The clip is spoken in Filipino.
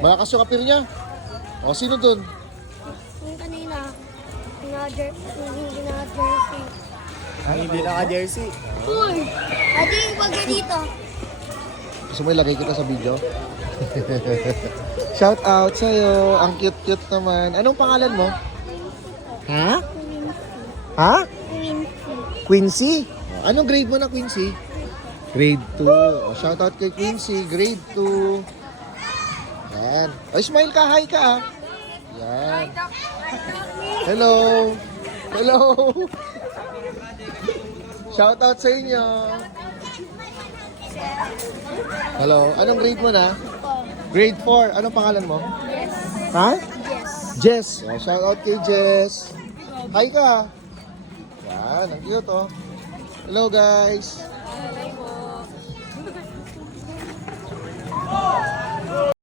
Malakas yung appeal niya. O, sino dun? Yung kanina, hindi na-jersey. Hindi naka-jersey. Uy! Ate, wag ka dito. Gusto mo ilagay kita sa video? Shout out sa'yo. Ang cute-cute naman. Anong pangalan mo? Ha? Ha? Quincy? Anong grade mo na, Quincy? Grade 2. O, shout out kay Quincy. Grade 2. Yan. O, smile ka. Hi ka. Yan. Hello. Hello. Shout out sa inyo. Hello. Anong grade mo na? Grade 4. Anong pangalan mo? Yes. Ha? Yes. Jess. Oh, shout out kay Jess. Hi ka. Yan. Ang cute oh. Hello guys.